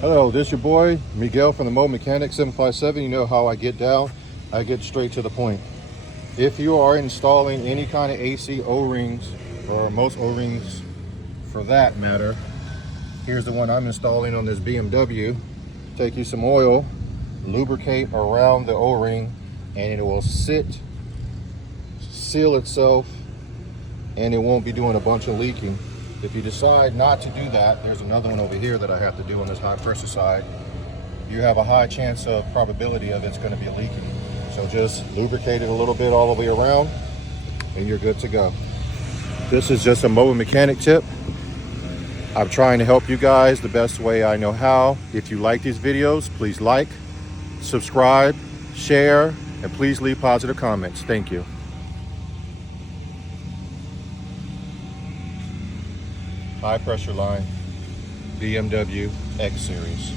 Hello, this your boy Miguel from the Mobile Mechanic 757. You know how I get down. I get straight to the point. If you are installing any kind of AC O-rings, or most O-rings for that matter, here's the one I'm installing on this BMW. Take you some oil, lubricate around the O-ring, and it will seal itself, and it won't be doing a bunch of leaking. If you decide not to do that, there's another one over here that I have to do on this high pressure side. You have a high chance of probability of it's going to be leaking. So just lubricate it a little bit all the way around and you're good to go. This is just a mobile mechanic tip. I'm trying to help you guys the best way I know how. If you like these videos, please like, subscribe, share, and please leave positive comments. Thank you. High pressure line, BMW X Series.